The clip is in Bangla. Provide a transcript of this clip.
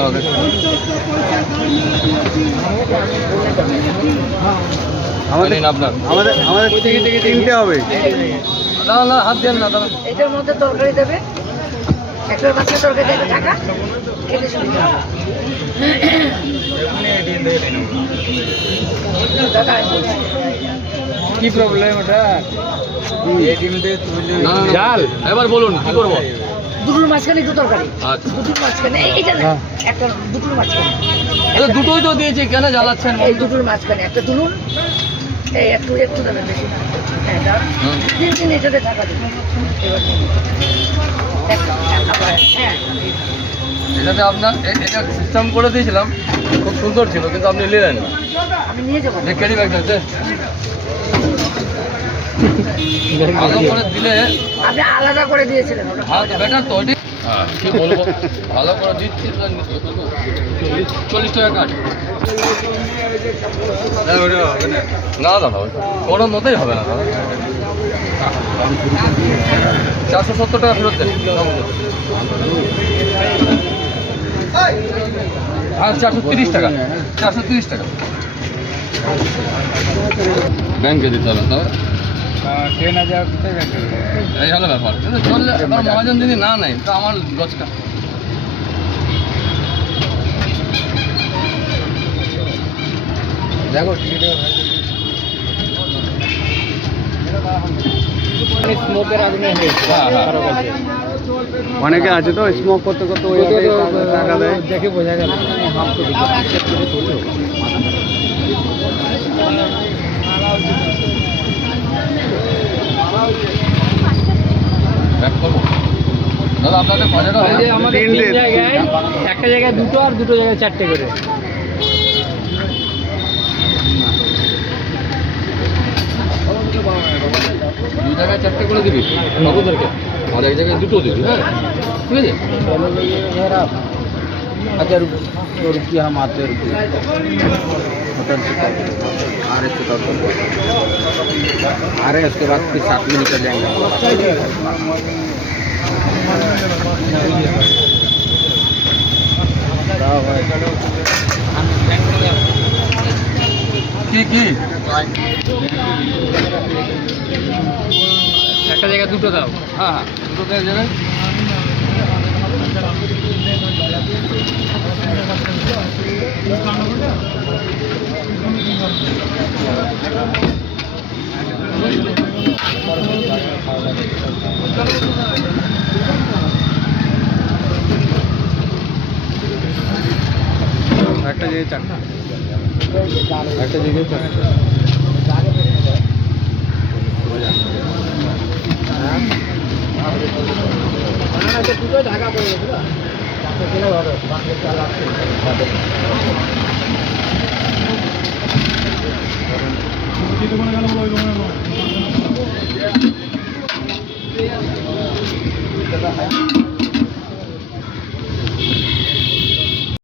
আমাদের কিনতে হবে। না হাত দেন না দাদা। এটার মধ্যে তরকারি দেবে, একটা মাছের তরকারি দেবে, টাকা খেতে সুবিধা হবে। কি প্রবলেম ওটা? জাল এবার বলুন কি করবো? দুটোর মাঝখানে একটু তরকারি, আচ্ছা দুটোর মাঝখানে এইটা না, একটা দুটোর মাঝখানে, দুটোই তো দিয়েছি, কেন জ্বালাচ্ছেন? এই দুটোর মাঝখানে একটা তুলুন, এই একটু একটু দেবেন বেশি না। হ্যাঁ দাও, দিন এটাতে টাকা দেবেন। এবার হ্যাঁ এটাতে আপনার এটা সিস্টেম করে দিয়েছিলাম, খুব সুন্দর ছিল, কিন্তু আপনি নিলেন না। আমি নিয়ে যাবো। ক্যারি ব্যাগটা আছে ভালো করে দিলে, আপনি আলাদা করে দিয়েছিলেন ওটা। হ্যাঁ বেটার তো ওইটি। হ্যাঁ কি বলবো, ভালো করে দিচ্ছি। 40 টাকা কাট। না দাদা কোনো মতেই হবে না দাদা। 470 টাকা ফেরত দেন। আর 430 টাকা, 430 টাকা ব্যাংকে দিতে হবে। তবে 10,000 কোথায় গেছে? এই হলো ব্যাপার। কিন্তু চললে এবার মহাজন যদি না নেয় তো আমার গছকা। দেখো স্মোকের আগুনে অনেকে আছে তো স্মোক করতে করতে ওই টাকা দেয়। দেখে বোঝা গেল। ব্যাক করবো দাদা আপনাদের বাজারও হয়। আমাদের তিন জায়গায়, একটা জায়গায় দুটো আর দুটো জায়গায় 4টে করে। দুই জায়গায় 4টে করে দিবি বাবুদেরকে, আর এক জায়গায় দুটো দিবি। হ্যাঁ ঠিক আছে। 1000 रुपया हम आते रुपये होटल से आ रहे थे आ रहे उसके बाद फिर साथ में निकल जाएंगे। কি একটা জায়গায় দুটো দাও। হ্যাঁ দুটো এক জায়গায়। একটা জায়গায় 4টা, একটা জায়গায় 4টা। দুটো ঢাকা পড়ে গেছিল। দোকানে গেল বলো, ওই দোকানে